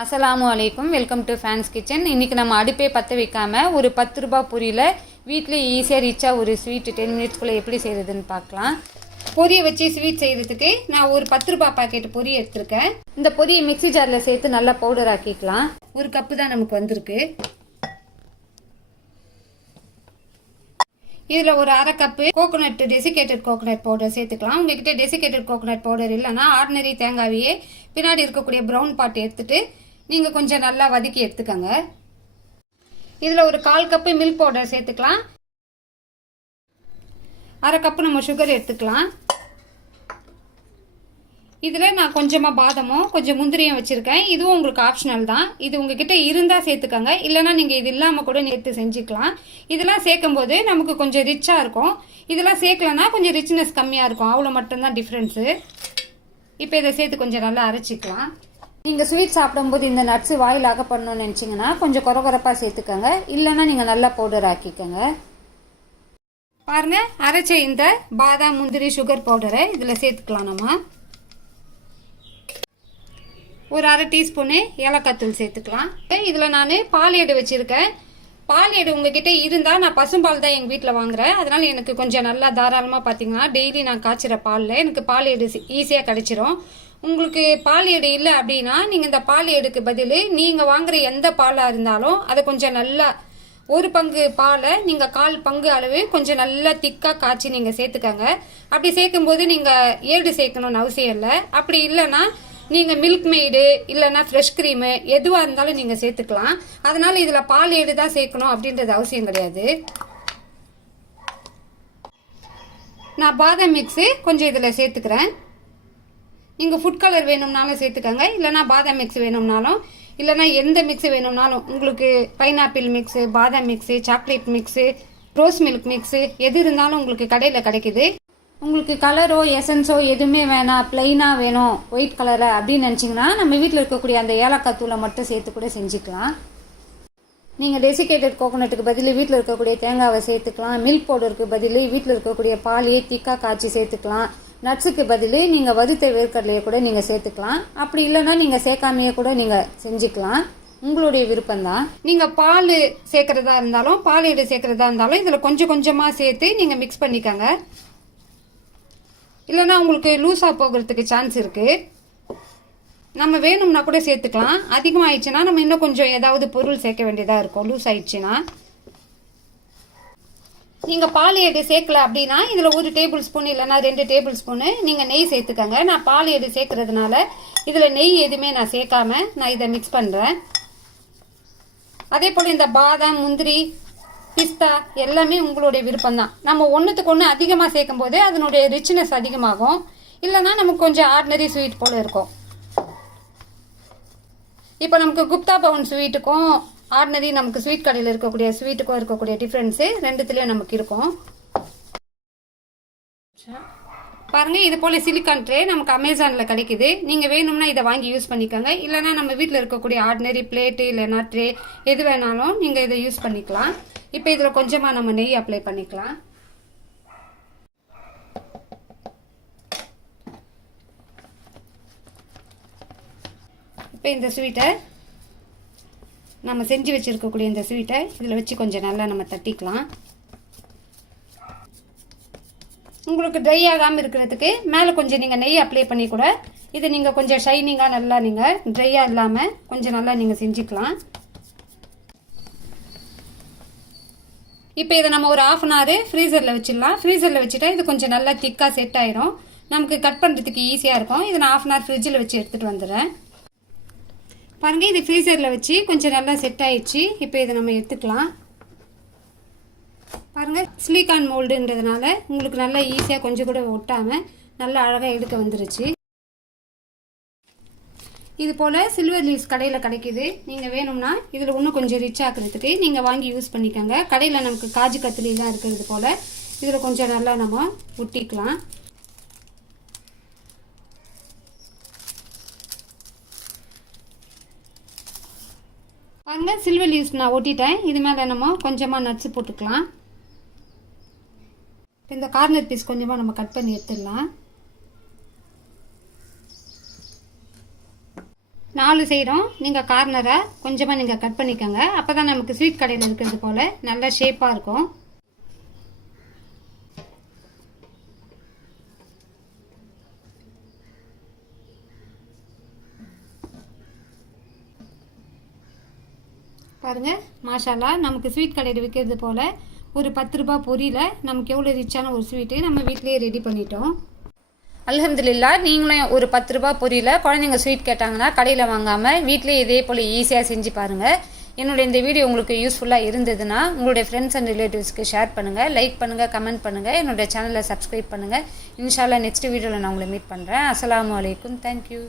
அஸ்லாம் அலைக்கும். Welcome to fans kitchen இன்றைக்கி நம்ம அடுப்பே பற்ற வைக்காம ஒரு பத்து ரூபா பொரியில் வீட்டில் ஈஸியாக ரிச்சாக ஒரு ஸ்வீட் டென் மினிட்ஸ்க்குள்ளே எப்படி செய்கிறதுன்னு பார்க்கலாம். பொரியை வச்சு ஸ்வீட் செய்கிறதுக்கு நான் ஒரு பத்து ரூபாய் பாக்கெட் பொரி எடுத்திருக்கேன். இந்த பொரியை மிக்ஸி ஜாரில் சேர்த்து நல்லா பவுடர் ஆக்கிக்கலாம். ஒரு கப்பு தான் நமக்கு வந்திருக்கு. இதில் ஒரு அரை cup coconut desiccated coconut powder சேர்த்துக்கலாம். உங்ககிட்ட டெசிகேட்டட் கோகோனட் பவுடர் இல்லைன்னா ஆர்டினரி தேங்காவையே பின்னாடி இருக்கக்கூடிய ப்ரௌன் பாட் எடுத்துட்டு நீங்கள் கொஞ்சம் நல்லா வதக்கி எடுத்துக்கோங்க. இதில் ஒரு கால் கப்பு மில்க் பவுடர் சேர்த்துக்கலாம். அரை கப்பு நம்ம சுகர் எடுத்துக்கலாம். இதில் நான் கொஞ்சமாக பாதமும் கொஞ்சம் முந்திரியும் வச்சுருக்கேன். இதுவும் உங்களுக்கு ஆப்ஷனல் தான். இது உங்ககிட்ட இருந்தால் சேர்த்துக்கோங்க. இல்லைனா நீங்கள் இது இல்லாமல் கூட நேற்று செஞ்சுக்கலாம். இதெல்லாம் சேர்க்கும் போது நமக்கு கொஞ்சம் ரிச்சாக இருக்கும். இதெல்லாம் சேர்க்கலன்னா கொஞ்சம் ரிச்னஸ் கம்மியாக இருக்கும். அவ்வளோ மட்டும்தான் டிஃப்ரென்ஸு இப்போ இதை சேர்த்து கொஞ்சம் நல்லா அரைச்சிக்கலாம். நீங்கள் ஸ்வீட் சாப்பிடும்போது இந்த நட்ஸு வாயில் அகப்படணும்னு நினச்சிங்கன்னா கொஞ்சம் குறகுறப்பாக சேர்த்துக்கோங்க. இல்லைன்னா நீங்கள் நல்லா பவுடர் ஆக்கிக்கோங்க. பாருங்கள் அரைச்ச இந்த பாதாம் முந்திரி சுகர் பவுடரை இதில் சேர்த்துக்கலாம் நம்ம. ஒரு அரை டீஸ்பூனு ஏலக்காய் தூள் சேர்த்துக்கலாம். இதில் நான் பால் எடு வச்சுருக்கேன். பால் எடு உங்ககிட்ட இருந்தால் நான் பசும்பால் தான் எங்கள் வீட்டில் வாங்குறேன். அதனால் எனக்கு கொஞ்சம் நல்லா தாராளமாக பார்த்தீங்கன்னா டெய்லி நான் காய்ச்சிற பாலில் எனக்கு பால் ஏடு ஈஸியாக கிடச்சிரும். உங்களுக்கு பால் ஏடு இல்லை அப்படின்னா நீங்கள் இந்த பால் ஏடுக்கு பதில் நீங்கள் வாங்குற எந்த பாலாக இருந்தாலும் அதை கொஞ்சம் நல்லா ஒரு பங்கு பாலை நீங்கள் கால் பங்கு அளவு கொஞ்சம் நல்லா திக்காக காய்ச்சி நீங்கள் சேர்த்துக்கங்க. அப்படி சேர்க்கும்போது நீங்கள் ஏடு சேர்க்கணும்னு அவசியம் இல்லை. அப்படி இல்லைன்னா நீங்கள் மில்க் மெய்டு இல்லைன்னா ஃப்ரெஷ் க்ரீமு எதுவாக இருந்தாலும் நீங்கள் சேர்த்துக்கலாம். அதனால் இதில் பால் ஏடு தான் சேர்க்கணும் அப்படின்றது அவசியம் கிடையாது. நான் பாதாம் மிக்ஸு கொஞ்சம் இதில் சேர்த்துக்கிறேன். நீங்கள் ஃபுட் கலர் வேணும்னாலும் சேர்த்துக்கோங்க. இல்லைனா பாதாம் மிக்ஸ் வேணும்னாலும். இல்லைனா எந்த மிக்ஸ் வேணும்னாலும் உங்களுக்கு பைனாப்பிள் மிக்ஸு பாதாம் mix chocolate mix rose milk mix எது இருந்தாலும் உங்களுக்கு கடையில் கிடைக்குது. உங்களுக்கு கலரோ எசன்ஸோ எதுவுமே வேணாம். பிளெயினாக வேணும். ஒயிட் கலரில் அப்படின்னு நினச்சிங்கன்னா நம்ம வீட்டில் இருக்கக்கூடிய அந்த ஏலக்காய் தூளை மட்டும் சேர்த்து கூட செஞ்சுக்கலாம். நீங்கள் டெசிகேட்டட் கோகோனட்டுக்கு பதில் வீட்டில் இருக்கக்கூடிய தேங்காவை சேர்த்துக்கலாம். மில்க் பவுடருக்கு பதில் வீட்டில் இருக்கக்கூடிய பாலையே திக்காக காய்ச்சி சேர்த்துக்கலாம். நட்ஸுக்கு பதில் நீங்கள் வறுத்த வேர்க்கடலையை கூட நீங்கள் சேர்த்துக்கலாம். அப்படி இல்லைன்னா நீங்கள் சேர்க்காமையே கூட நீங்கள் செஞ்சுக்கலாம். உங்களுடைய விருப்பம்தான் நீங்கள் பால் சேர்க்குறதா இருந்தாலும் பால் எடு சேர்க்குறதா இருந்தாலும் இதில் கொஞ்சம் கொஞ்சமாக சேர்த்து நீங்கள் மிக்ஸ் பண்ணிக்கோங்க. இல்லைன்னா உங்களுக்கு லூஸாக போகிறதுக்கு சான்ஸ் இருக்குது நம்ம வேணும்னா கூட சேர்த்துக்கலாம். அதிகமாகிடுச்சுன்னா நம்ம இன்னும் கொஞ்சம் ஏதாவது பொருள் சேர்க்க வேண்டியதாக இருக்கும். லூஸ் ஆயிடுச்சுன்னா நீங்கள் பால் எடு சேர்க்கல அப்படின்னா இதில் ஒரு டேபிள் ஸ்பூன் இல்லைன்னா ரெண்டு டேபிள் ஸ்பூனு. நீங்கள் நெய் சேர்த்துக்கங்க. நான் பால் எடு சேர்க்கறதுனால இதில் நெய் எதுவுமே நான் சேர்க்காம நான் இதை மிக்ஸ் பண்ணுறேன் அதே போல் இந்த பாதாம் முந்திரி பிஸ்தா எல்லாமே உங்களுடைய விருப்பம் தான் நம்ம ஒன்றுத்துக்கு ஒன்று அதிகமாக சேர்க்கும் போது அதனுடைய ரிச்னஸ் அதிகமாகும். இல்லைன்னா நமக்கு கொஞ்சம் ஆர்டினரி ஸ்வீட் போல் இருக்கும். இப்போ நமக்கு குப்தா பவுன் ஸ்வீட்டுக்கும் ஆர்டினரி நமக்கு ஸ்வீட் கடையில் இருக்கக்கூடிய ஸ்வீட்டுக்கும் இருக்கக்கூடிய டிஃப்ரென்ஸு ரெண்டுத்துலேயும் நமக்கு இருக்கும். பாருங்கள் இது போல் சிலிக்கான் ட்ரே நமக்கு அமேசானில் கிடைக்குது. நீங்கள் வேணும்னா இதை வாங்கி யூஸ் பண்ணிக்கோங்க. இல்லைனா நம்ம வீட்டில் இருக்கக்கூடிய ஆர்டினரி பிளேட்டு இல்லைனா ட்ரே எது வேணாலும் நீங்கள் இதை யூஸ் பண்ணிக்கலாம். இப்போ இதில் கொஞ்சமாக நம்ம நெய் அப்ளை பண்ணிக்கலாம். இப்போ இந்த ஸ்வீட்டை நம்ம செஞ்சு வச்சுருக்கக்கூடிய இந்த ஸ்வீட்டை இதில் வச்சு கொஞ்சம் நல்லா நம்ம தட்டிக்கலாம். உங்களுக்கு ட்ரை ஆகாமல் இருக்கிறதுக்கு மேலே கொஞ்சம் நீங்கள் நெய் அப்ளை பண்ணி கூட இதை நீங்கள் கொஞ்சம் ஷைனிங்காக நல்லா நீங்கள் ட்ரையாக இல்லாமல் கொஞ்சம் நல்லா நீங்கள் செஞ்சுக்கலாம். இப்போ இதை நம்ம ஒரு ஆஃப் அன் ஹவர் ஃப்ரீசரில் வச்சிடலாம். ஃப்ரீசரில் வச்சுட்டா இது கொஞ்சம் நல்லா திக்காக செட் ஆயிரும். நமக்கு கட் பண்ணுறதுக்கு ஈஸியாக இருக்கும். இதை நான் ஆஃப் அன் ஹவர் ஃப்ரிட்ஜில் வச்சு எடுத்துகிட்டு வந்துடுறேன். பாருங்கள் இது ஃப்ரீசரில் வச்சு கொஞ்சம் நல்லா செட் ஆயிடுச்சு. இப்போ இதை நம்ம எடுத்துக்கலாம். பாருங்கள் சிலிகான் மோல்டுன்றதுனால உங்களுக்கு நல்லா ஈஸியாக கொஞ்சம் கூட ஒட்டாமல் நல்லா அழகாக எடுக்க வந்துருச்சு. இது போல் சில்வர் லீவ்ஸ் கடையில் கிடைக்கிது. நீங்கள் வேணும்னா இதில் இன்னும் கொஞ்சம் ரிச் ஆக்கிறதுக்கு நீங்கள் வாங்கி யூஸ் பண்ணிக்கோங்க. கடையில் நமக்கு காஜு கத்திரிலாம் இருக்கிறது போல் இதில் கொஞ்சம் நல்லா நம்ம ஒட்டிக்கலாம். பாருங்க. சில்வர் லீவ்ஸ் நான் ஒட்டிட்டேன். இது மேலே நம்ம கொஞ்சமாக நட்ஸ் போட்டுக்கலாம். இந்த கார்னர் பீஸ் கொஞ்சமாக நம்ம கட் பண்ணி எடுத்துடலாம். நாலு செய்கிறோம் நீங்கள் கார்னரை கொஞ்சமாக நீங்கள் கட் பண்ணிக்கோங்க. அப்போ தான் நமக்கு ஸ்வீட் கடையில் இருக்கிறது போல் நல்ல ஷேப்பாக இருக்கும். பாருங்கள் மாஷாலா நமக்கு ஸ்வீட் கடையில் விற்கிறது போல் ஒரு பத்து ரூபா பொரியில் நமக்கு எவ்வளோ ரிச்சான ஒரு ஸ்வீட்டு நம்ம வீட்டிலேயே ரெடி பண்ணிட்டோம். அலமதுல்லா நீங்களும் ஒரு பத்து ரூபா பொரியில் குழந்தைங்க ஸ்வீட் கேட்டாங்கன்னா கடையில் வாங்காமல் வீட்டிலே இதே போல் ஈஸியாக செஞ்சு பாருங்கள் என்னுடைய இந்த வீடியோ உங்களுக்கு யூஸ்ஃபுல்லாக இருந்ததுன்னா உங்களுடைய ஃப்ரெண்ட்ஸ் அண்ட் ரிலேட்டிவ்ஸ்க்கு ஷேர் பண்ணுங்கள் லைக் பண்ணுங்கள் கமெண்ட் பண்ணுங்கள் என்னுடைய சேனலை சப்ஸ்கிரைப் பண்ணுங்கள் இன்ஷால்லா நெக்ஸ்ட் வீடியோவில் நான் உங்களை மீட் பண்ணுறேன் அஸ்ஸலாமு அலைக்கும். தேங்க்யூ